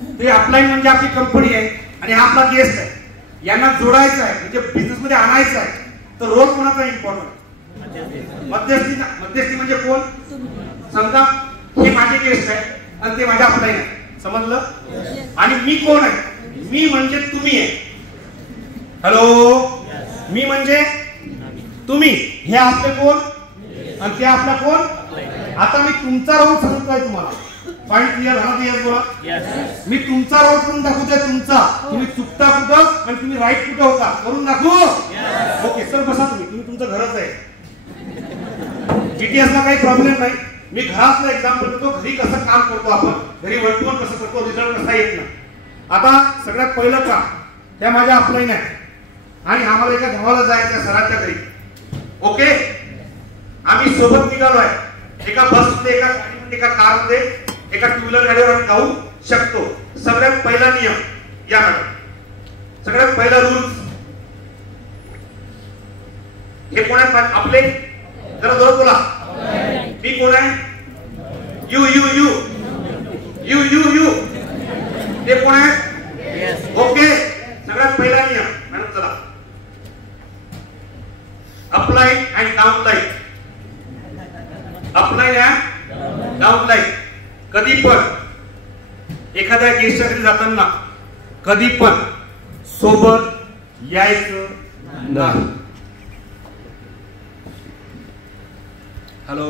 ते अपलाईन म्हणजे आपली कंपनी आहे आणि हा आपला गेस्ट आहे, यांना जोडायचं आहे म्हणजे बिझनेस मध्ये आणायचं आहे. तर रोल कोणाचा इम्पॉर्टंट? मध्यस्थी म्हणजे कोण? समजा हे माझे गेस्ट आहे आणि ते माझ्या अपलाईन आहे, समजलं? आणि मी कोण आहे? मी म्हणजे तुम्ही आहे. हॅलो, मी म्हणजे तुम्ही, हे आपले कोण आणि ते आपला कोण? आता मी तुमचा रोल सांगतोय तुम्हाला. पॉइंट क्लिअर झाला? यस बोला. मी तुमचा रोल करून दाखवतोय तुमचा. तुम्ही चुकता कुठं आणि तुम्ही राईट कुठं होता करून दाखवू. ओके सर, बसा तुम्ही तुमचं घरच आहे. जीटीएस ला काही प्रॉब्लेम नाही. मी घरातलं एक्झाम्पल देतो, घरी कसं काम करतो आपण, घरी 1 to 1 कसं करतो, रिझल्ट कसा येत नाही. आता सगळ्यात पहिलं काम, त्या माझ्या अपलाईन आहे आणि आम्हाला एका गावाला जायचं सरांच्या घरी. ओके, आम्ही सोबत निघालो आहे. एका बसमध्ये, एका गाडीमध्ये, एका कारमध्ये, एका टू व्हीलर गाडीवर आम्ही जाऊ शकतो. सगळ्यात पहिला नियम या मॅडम, सगळ्यात पहिला रूल्स हे कोण आहे आपले? जरा जोर बोला. मी कोण आहे? You you you you you you ते कोण आहे? ओके, सगळ्यात पहिला नियम मॅडम चला, upline and downline. Upline and downline. कधी पण एखाद्या गेस्टच्या घरी जाताना कधी पण सोबत यायचं नाही. हॅलो,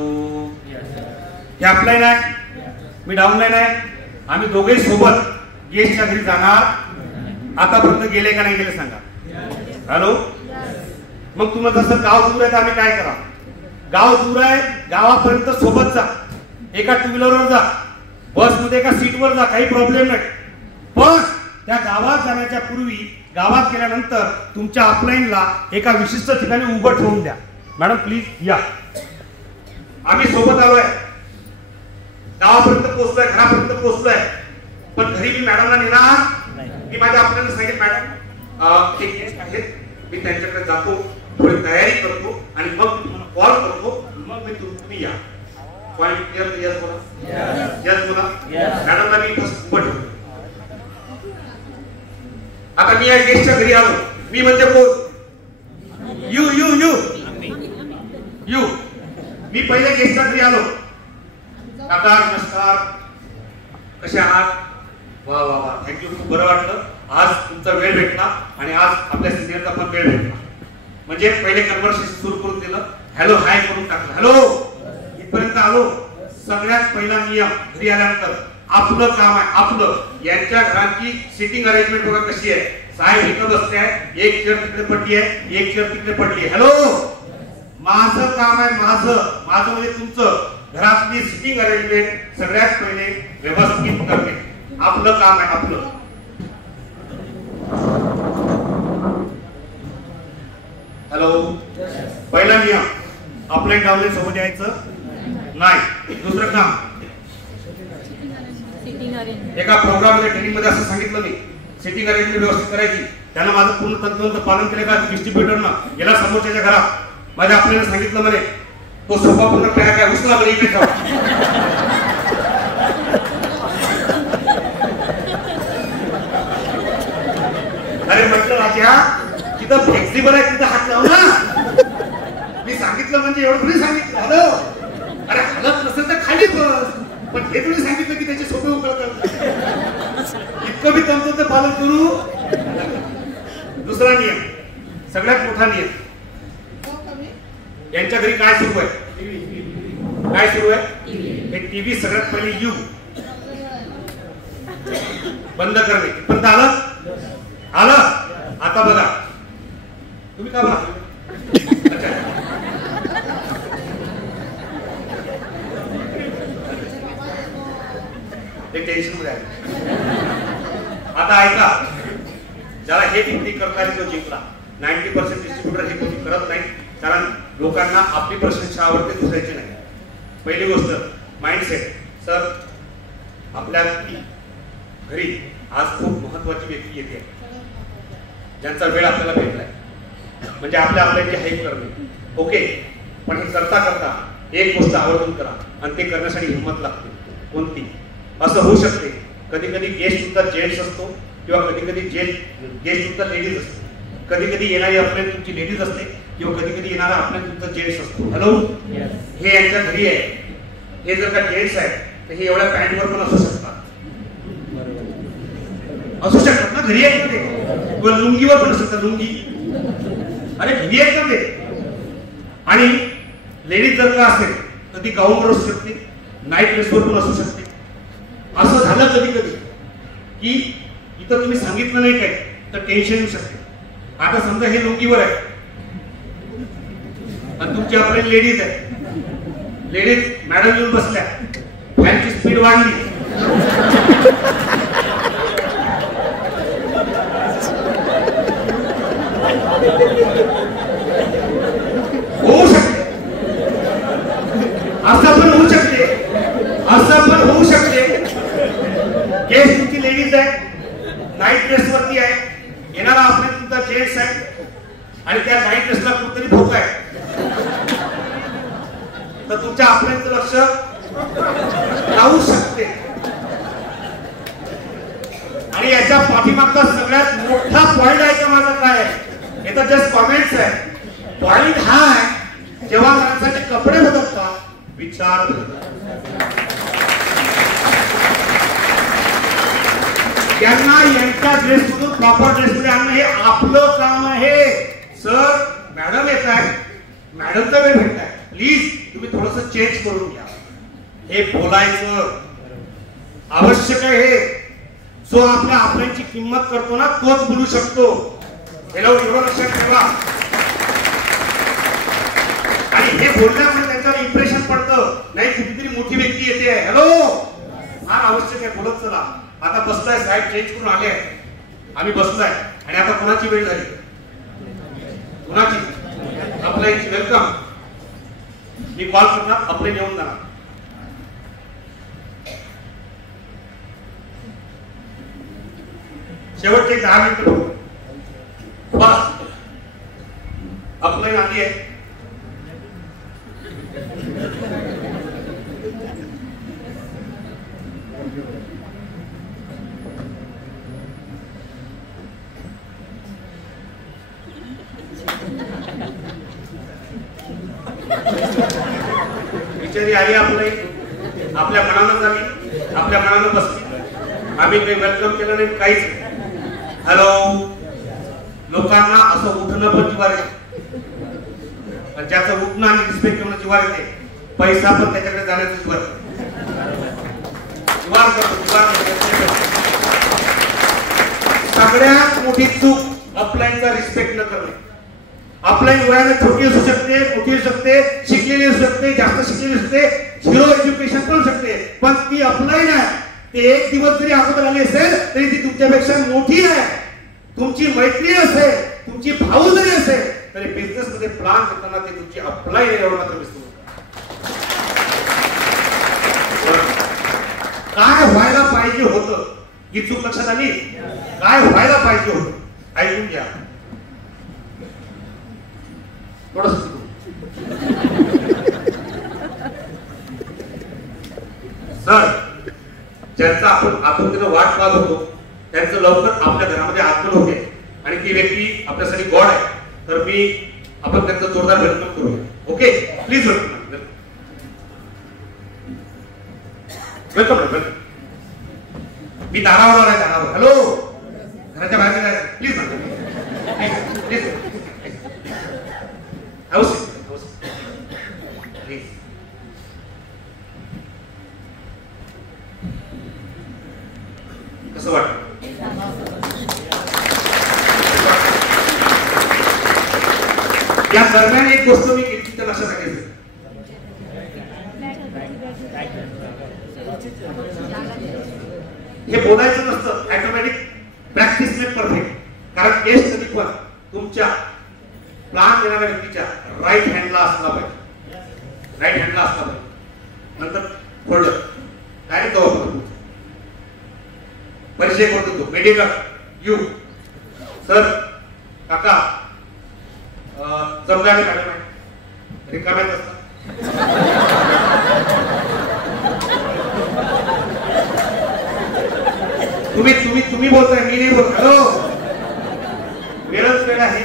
हे अपलाईन आहे, मी डाऊनलाईन आहे. आम्ही दोघे सोबत गेस्टच्या घरी जाणार. आतापर्यंत गेले का नाही गेले सांगा. हॅलो, मग तुम्हाला जसं गाव दूर आहे तर आम्ही काय करा? गाव दूर आहे, गावापर्यंत सोबत जा. एका टू व्हीलरवर जा, बसमध्ये एका सीटवर जा, काही प्रॉब्लेम नाही. पण त्या गावात जाण्याच्या पूर्वी, गावात गेल्यानंतर तुमच्या अपलाईनला एका विशिष्ट ठिकाणी उभं ठेवून द्या. मॅडम प्लीज या. आम्ही सोबत आलोय, गावापर्यंत पोहोचलोय, घरापर्यंत पोहोचलोय, पण घरी मी मॅडमला नेणार. मी माझ्या अपलाईनला सांगेल मॅडम ते गेस्ट आहेत, मी त्यांच्याकडे जातो, थोडी तयारी करतो आणि मग तुम्हाला कॉल करतो, मग मी तुम्ही या. Point clear? यस बोला. यस बोला. मॅडमला मी फर्स्ट उभं ठेवतो. आता मी या गेस्टच्या घरी आलो, मी म्हणजे कोण? You you you you. मी पहिले गेस्टच्या घरी आलो. काका नमस्कार, कसे आहात? वा वा वा, थँक्यू, खूप बरं वाटलं. आज तुमचा वेळ भेटला आणि आज आपल्या सिनियरचा पण वेळ भेटला. म्हणजे पहिले कन्व्हर्सेशन सुरू करून दिलं, हॅलो हाय करून टाकलं. हॅलो, इथपर्यंत आलो. सगळ्यात पहिला नियम घरी आल्यानंतर आपलं काम आहे आपलं. यांच्या घराची सिटिंग अरेंजमेंट बघा कशी आहे. साहेब इकडे बसले आहे, एक चेअर तिकडे पडली आहे, एक चेअर तिकडे पडली आहे. हॅलो, माझं काम आहे, माझं म्हणजे तुमचं घरातली सिटिंग अरेंजमेंट सगळ्यात पहिले व्यवस्थित करणे आपलं काम आहे आपलं. हॅलो, पहिला नियम अपलाईन डाऊनलाईन सोबत यायचं नाही. दुसरं काम, एका प्रोग्राम मध्ये ट्रेनिंग मध्ये असं सांगितलं मी, सिटिंग अरेंजमेंट व्यवस्थित करायची. त्यांना माझं पूर्ण तंतोतंत पालन केलं का डिस्ट्रीब्युटरना गेला समोरच्या घरात माझ्या आपल्याला सांगितलं म्हणे तो सोफा पूर्ण काय उचला म्हणे इकडे ठेवा. अरे म्हटलं राजा, तिथं फ्लेक्सिबल आहे, तिथं हात लाव ना. मी सांगितलं म्हणजे एवढं थोडी सांगितलं. हॅलो, अरे हलत नसेल तर खाली बस, पण हे तुम्ही सांगितलं की त्याचे सोपे उकळतात. इतकं मी तंतोतंत पालन करू. दुसरा नियम, सगळ्यात मोठा नियम, यांच्या घरी काय सुरू आहे? काय सुरू आहे? एक टीव्ही सगळ्यात पहिले यू बंद करणे. पण आलं आलं. आता बघा तुम्ही का बघा, ते टेन्शन मध्ये आहे. आता ऐका, ज्याला हे किती करता येईल तो जिंकला. 90% डिस्ट्रीब्युटर हे कोणी करत नाही, कारण लोकांना आपली प्रशंसा आवडते, दुसऱ्याची नाही. पहिली गोष्ट माइंडसेट. सर, आपल्या घरी आज खूप महत्वाची व्यक्ती येते ज्यांचा वेळ आपल्याला भेटलाय, म्हणजे आपल्याची हेल्प करणे. ओके, पण हे करता करता एक गोष्ट आवर्जून करा आणि ते करण्यासाठी हिंमत लागते. कोणती? असं होऊ शकते कधी कधी गेस्ट सुद्धा जेंट्स असतो किंवा कधी कधी गेस्ट सुद्धा लेडीज असतो. कधी कधी येणारी आपल्याला तुमची लेडीज असते किंवा कधी कधी येणारा आपल्याला तुमचा जेंट्स असतो. हॅलो, हे यांच्या घरी आहे. हे जर का जेंट्स आहे तर हे एवढ्या पॅन्टवर पण असू शकतात ना, घरी आहेत ना ते, किंवा लुंगीवर पण असू शकतात. लुंगी, अरे घरी आहेत ना ते. आणि लेडीज जर का असेल तर ती गाऊनवर असू शकते, नाईट ड्रेसवर पण असू शकते. असं झालं कधी कधी की इथं तुम्ही सांगितलं नाही काय तर टेन्शन येऊ शकते. आता समजा हे लुंगीवर आहे आणि तुमची आपली लेडीज आहे. लेडीज मॅडम येऊन बसल्या, फॅनची स्पीड वाढली, होऊ शकते, असं पण होऊ शकते, असं पण होऊ शकते. केस तुमची लेडीज आहे, नाईट ड्रेस वरती आहे, येणारा आपल्या तुमचा जेंट्स आहे आणि त्या नाईट ड्रेसला कुठतरी भोक आहे, तर तुमच्या आपल्याचं लक्ष राहू शकते. आणि याच्या पाठीमागचा सगळ्यात मोठा पॉइंट आहे का माझा काय आहे, याचा जस्ट कॉमेंट्स आहे. पॉइंट हा आहे, जेव्हा माणसाचे कपडे बदलतात विचार त्यांना यांच्या ड्रेसमधून प्रॉपर ड्रेसमध्ये आणणं हे आपलं काम आहे. सर मॅडम येत आहे, मॅडमचा वेळ भेटत आहे, प्लीज तुम्ही थोडंसं चेंज करून घ्या. हे बोलायचं आवश्यक आहे. हे जो आपल्याची किंमत करतो ना तोच बोलू शकतो. एवढं लक्षात ठेवा. आणि हे बोलण्यामुळे त्यांच्यावर इम्प्रेशन पडतं, नाही कुठेतरी मोठी व्यक्ती येते. हॅलो, फार आवश्यक आहे, बोलत चला. आता बसलाय, साहेब चेंज करून आले, आम्ही बसलाय आणि आता कोणाची वेळ झाली, कोणाची? आपल्या वेलकम. मी कॉल करणार, आपले येऊन जाणार. शेवटचे 10 मिनिटं बस. आपलं आधी आहे. बिचारी आली आपल्या मनानं झाली, आपल्या मनानं बसली. आम्ही काही वेलकम केलं नाही, काहीच. हॅलो, लोकांना असं उठणं पण जिवार येते, ज्याचं उठणं आणि रिस्पेक्ट करणं जिवार येते, पैसा पण त्याच्याकडे जाण्याचं जिवार सगळ्यात मोठी चूक ऑफलाईनचा रिस्पेक्ट न करणे. ऑफलाईन वयाने छोटी असू शकते, मोठी असू शकते, शिकलेली असू शकते, जास्त शिकलेली असू शकते, 0 एज्युकेशन पण शकते, पण ती ऑफलाईन आहे. ते एक दिवस जरी अगोदर आली असेल तरी ती तुमच्यापेक्षा मोठी आहे. तुमची मैत्री असेल, तुमची भाऊ जरी असेल तरी बिझनेस मध्ये प्लॅन करताना ते तुमची ऑफलाईन आहे एवढं मात्र विसरू नका. काय व्हायला पाहिजे होतं ही चूक लक्षात आली. काय व्हायला पाहिजे होतं ऐकून घ्या थोडस. सर, ज्यांचा आपण आतुरतेनं वाट पाहत होतो त्यांचं लवकर आपल्या घरामध्ये आगमन होते आणि ती व्यक्ती आपल्यासाठी गॉड आहे. तर आपण त्यांचं जोरदार वेलकम करूया. Okay, please welcome. वेलकम. मी दारावर आहे, दारावर. हॅलो, घराच्या बाहेर जायचं प्लीज. Please please. कसं वाटतं? या दरम्यान एक गोष्ट मी तुमच्या लक्षात राखायचं. हे बोलायचं नसतं, ऑटोमॅटिक प्रॅक्टिस मेक परफेक्ट. कारण केस कधी पण तुमच्या प्लॅन देणाऱ्या व्यक्तीच्या राईट हँडला असला पाहिजे. राईट हँडला असला पाहिजे. नंतर फोल्डर डायरेक्ट जवळ परिचय करतो तो. मेडिकल यू सर, काका, जमल्याने मॅडम आहे, रिकाम्यात असतात. तुम्ही बोलताय, मी नाही बोलत. हॅलो, वेळच वेळ आहे.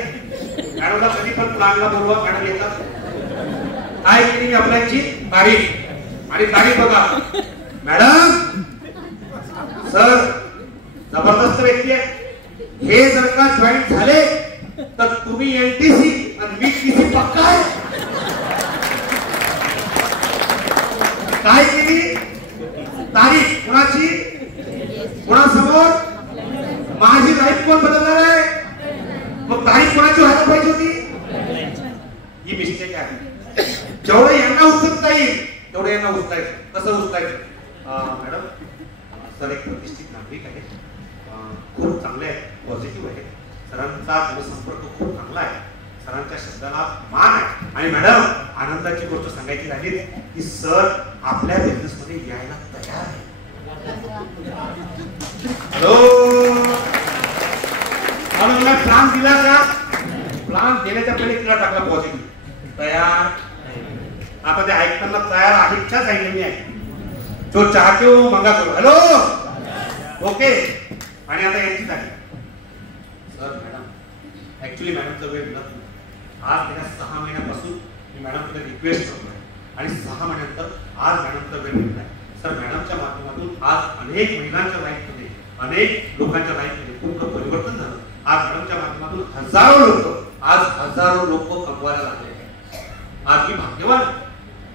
मॅडमला कधी पण प्लॅनला बोलवा, मॅडम येतात. काय केली मी अप्लायची तारीख आणि तारीख बघा. मॅडम, सर जबरदस्त व्यक्ती आहे. हे जर का जॉईन झाले तर तुम्ही एनटीसी आणि मी टीसी पक्का आहे. काय केली तारीख कोणाची, कोणासमोर? माझी लाईफ कोण बदलणार आहे? मग तारीख कोणाची व्हायला पाहिजे होती? ही मिस्टेक आहे. जेवढं यांना उचलता येईल तेवढं यांना उचलायचं. कसं उचलायचं? मॅडम, सर एक प्रतिष्ठित नागरिक आहे, खूप चांगले आहे, पॉझिटिव्ह आहे, सरांचा जनसंपर्क खूप चांगला आहे, सरांच्या शब्दाला मान आहे. आणि मॅडम, आनंदाची गोष्ट सांगायची झाली की सर आपल्या बिझनेस मध्ये यायला तयार आहे. हॅलो, प्लान दिला का? प्लान देण्याच्या पहिले तिला टाकला पॉझिटिव्ह तयार. आता ते ऐकताना तयार आहेच्याच आहे मी आहे. जो चाहते हो मंगा करो. Hello, okay. आणि आता यांची तारीख. सर मॅडम, ऍक्च्युली मॅडमचा वेळ मिळत नाही. आज गेल्या 6 महिन्यापासून मी मॅडमकडे रिक्वेस्ट करतोय आणि 6 महिन्यानंतर आज मॅडमचा वेळ मिळत आहे. सर, मॅडमच्या माध्यमातून आज अनेक महिलांच्या लाईफमध्ये, अनेक लोकांच्या लाईफमध्ये खूप परिवर्तन झालं. आज मॅडमच्या माध्यमातून हजारो लोक कमवायला लागले. आज मी भाग्यवान.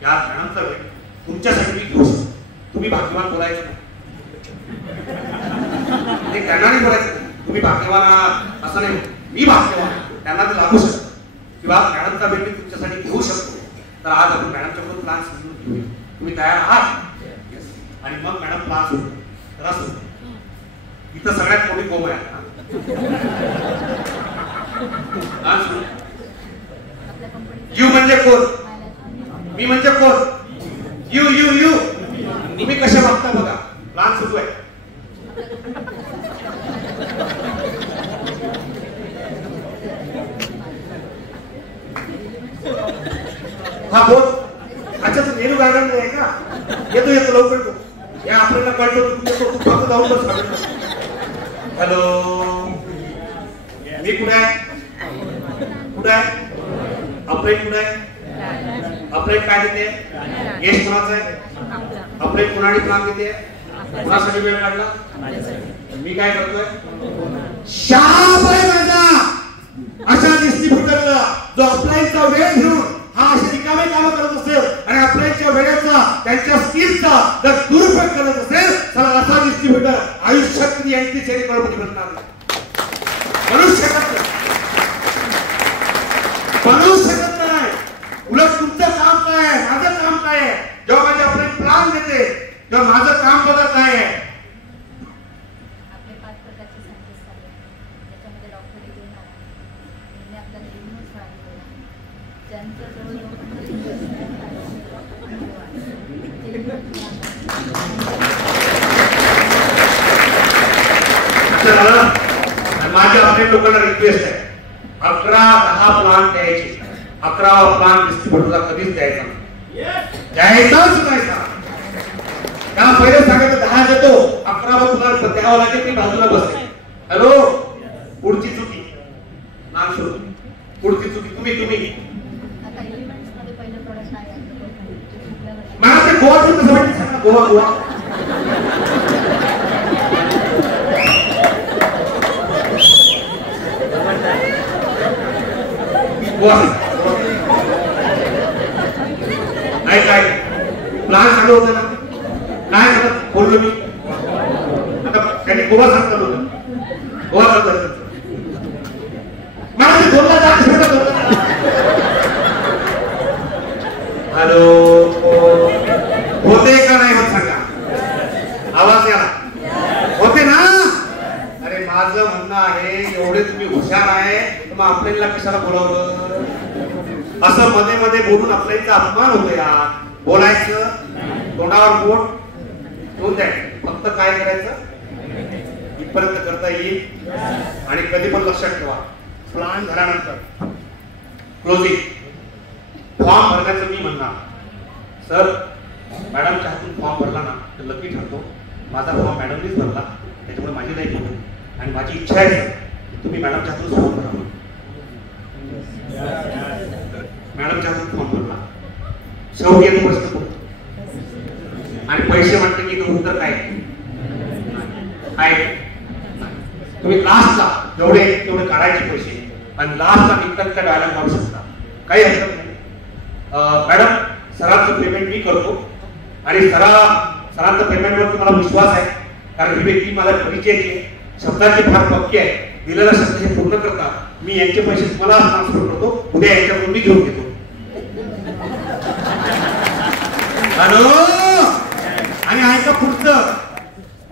या मॅडमचा वेळ तुमच्यासाठी मी घेऊ शकतो. तुम्ही भाग्यवान बोलायचं नाही, ते त्यांना नाही बोलायचं. तुम्ही भाग्यवान आहात असं नाही, मी भाग्यवान, त्यांना ते लागू शकतो किंवा मॅडमचा वेळ मी तुमच्यासाठी घेऊ शकतो. तर आज आपण मॅडमच्याकडून प्लॅन समजून घेऊया. तुम्ही तयार आहात? आणि मग मॅडम प्लॅन सुरू करा. इथं सगळ्यात मोठी कोम आहे. यू म्हणजे कोण, मी म्हणजे कोण? You you you. तुम्ही कशा वागता बघा. प्लॅन सुरू आहे. हा बोल. अच्छा, तू नेहरू गार्डन आहे का? येतो लवकर येतो. या आपल्याला कळतो तू फक्त जाऊन बस. हॅलो, मी कुठे आहे? कुठे आहे? अप्रेल कुठे आहे? अप्रेल काय देते? यश कोणाचं आहे? अप्रेल कोणाने प्लॅन देते? कोणासाठी वेळ काढला? मी काय करतोय? शाप आहे माझा अशा डिस्ट्रीब्युटरला जो अप्लायचा वेळ घेऊन हा असे रिकामे काम करत असेल आणि अप्लायच्या वेळेचा, त्यांच्या स्किलचा जर दुरुपयोग करत असेल तर असा डिस्ट्रीब्युटर आयुष्यात कधी यांची शेअर करोडपती बनणार नाही. बनू शकत नाही. उलट तुमचं काम काय आहे, माझं काम काय आहे? जेव्हा माझे आपले प्लॅन देते तेव्हा माझं काम बघत काय आहे? माझ्या अनेक लोकांना रिक्वेस्ट आहे, 11-10 प्लान द्यायचे. 11वा प्लान डिस्ट्रीब्युटरला कधीच द्यायचा द्यायचाच नाही. त्याला पहिले सांगायचं 10 देतो, 11वा प्लान द्यावा लागेल. ती बाजूला बसते. हॅलो, पुढची चुकी नाम सुरू. पुढची चुकी तुम्ही मला ते गोवाचं कसं वाटतं सांगा. गोवा काय प्लॅन सांगत होतं ना, काय सांगत बोललो मी. आता त्यांनी गोवा सांगत होतं, गोवा सांगत मला ते बोलला जात. हॅलो, होते का नाही होत सांगा. आवाज याला होते ना? अरे माझं म्हणणं आहे, एवढे तुम्ही हुशार आहे तर मग आपल्याला कशाला बोलावलं? असं मध्ये मध्ये बोलून आपल्याचा अपमान होतो यार. बोलायचं, तोंडावर बोट ठेवून द्यायचं. फक्त काय करायचं, इथपर्यंत करता येईल. आणि कधी पण लक्षात ठेवा, प्लॅन झाल्यानंतर क्लोजिंग फॉर्म भरण्याचं मी म्हणणार. सर, मॅडमच्या हातून फॉर्म भरला ना तर लकी ठरतो. माझा फॉर्म मॅडमनीच भरला, त्याच्यामुळे माझी लाईफ होती आणि माझी इच्छा आहे की तुम्ही मॅडमच्या हातून फोन करा. मॅडमच्या हातून फोन करला शेवटी एक प्रश्न पडतो आणि पैसे म्हणते की उत्तर काय तुम्ही लास्टला जेवढे तेवढे काढायचे पैसे आणि लास्टला निघतात त्या डायलॉग मारू शकता, काही हरकत नाही. मॅडम सरांचं पेमेंट मी करतो आणि सरांचं पेमेंटवर तुम्हाला विश्वास आहे कारण ही व्यक्ती मला परिचयाची आहे, शब्दाची फार पक्की आहे, दिलेला शब्द हे पूर्ण करता. मी यांचे पैसे तुम्हाला ट्रान्सफर करतो, उद्या यांच्याकडून मी घेऊन घेतो. आणि ऐका पुढचं,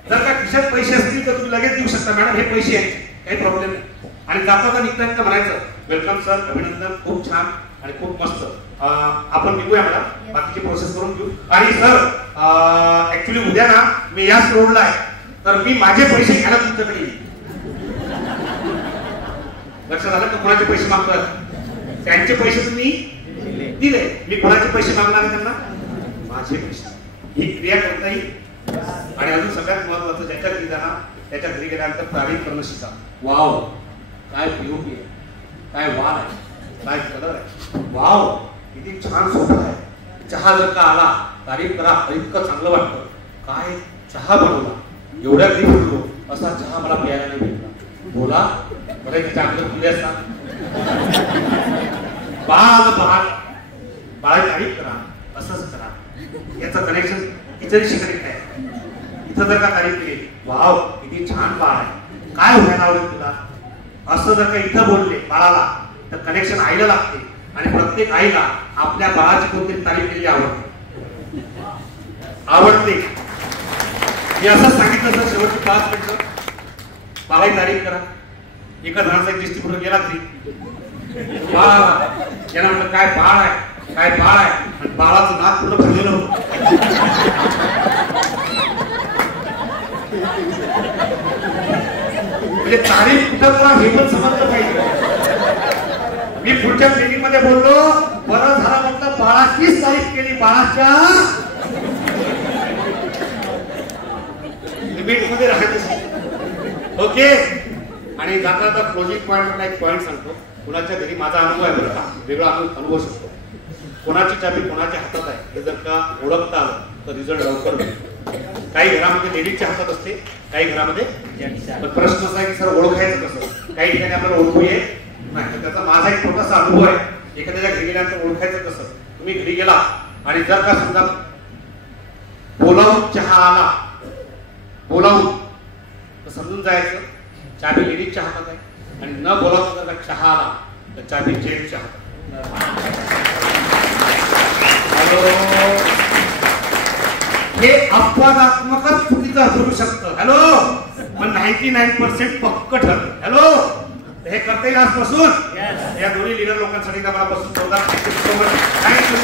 जर का खिशात पैसे असतील तर तुम्ही लगेच देऊ शकता मॅडम, हे पैसे आहेत, काही प्रॉब्लेम नाही. आणि जाता निघता म्हणायचं वेलकम सर, अभिनंदन, खूप छान आणि खूप मस्त, आपण निघूया मला बाकीची प्रोसेस करून घेऊ. आणि सर ऍक्च्युली उद्या ना मी याच रोडला आहे तर मी माझे पैसे घ्यायला तुमच्याकडे येईल. लक्षात आलं का? कोणाचे पैसे मागतात? त्यांचे पैसे तुम्ही दिले, मी कोणाचे पैसे मागणार त्यांना? माझे पैसे. ही क्रिया करता येईल. आणि अजून सगळ्यात महत्वाचं, ज्याच्या घरी जाणार त्याच्या घरी गेल्यानंतर तारीफ करणं शिका. वाव काय पीओपी आहे, काय वाल आहे, काय कलर आहे, वाव किती छान सोपं आहे. चहा जर का आला तारीफ करा, इतकं चांगलं वाटतं. काय चहा बनवला, एवढ्या घरी बोललो, असा चहा मला प्यायला नाही भेटला. बोला बरं चांगलं तुले असतात. बाळ तारीफ करा, असंच करा. याचं कनेक्शन किचनशी कनेक्ट आहे. इथं जर का तारीफ केली, वाव किती छान बाळ आहे, काय व्हायला आवडेल तुला, असं जर का इथं बोलले बाळाला तर कनेक्शन आईला लागते. आणि प्रत्येक आईला आपल्या बाळाची कोणती तारीफ केली आवडते. मी असं सांगितलं सर शेवटची 5 मिनिटं बाळाची तारीफ करा. एका जणांचा एक डिस्ट्रीब्युटर गेला घरी, याला म्हटलं काय बाळ आहे, काय बाळ आहे, आणि बाळाचं नाक पूर्ण भरलेलं होतं. म्हणजे तारीफ कुठं करा हे पण समजलं पाहिजे. मी पुढच्या ट्रेनिंग मध्ये बोललो, बरं झालं म्हटलं बाळाचीच तारीफ केली, बाळाच्या लिमिट मध्ये राहायचं. ओके. आणि जाता जाता क्लोजिंग पॉईंट एक पॉईंट सांगतो. कुणाच्या घरी माझा अनुभव आहे बरं का, वेगळा अनुभव शकतो. कोणाची चाबी कोणाच्या हातात आहे हे जर का ओळखता आलं तर रिझल्ट लवकर मिळतो. काही घरामध्ये लेडीजच्या हातात असते, काही घरामध्ये. प्रश्न असा आहे की सर ओळखायचं कसं? काही ठिकाणी आपल्याला ओळखू येत नाही. त्याचा माझा एक छोटासा अनुभव आहे. एखाद्याच्या घरी गेल्यानंतर ओळखायचं कसं? तुम्ही घरी गेला आणि जर का समजा बोलावून चहा आला, बोलावून तर समजून जायचं चाबी लेडीजच्या हातात आहे. आणि न बोलावून जर का चहा आला तर चाबी जेंट्सच्या हातात. हे अपवादात्मकच चुकीचं असू शकतं. हॅलो, पण 99% पक्क ठरतं. हॅलो, हे करता येईल आजपासून. या दोन्ही लिडर लोकांसाठी मला बसून थँक्यू.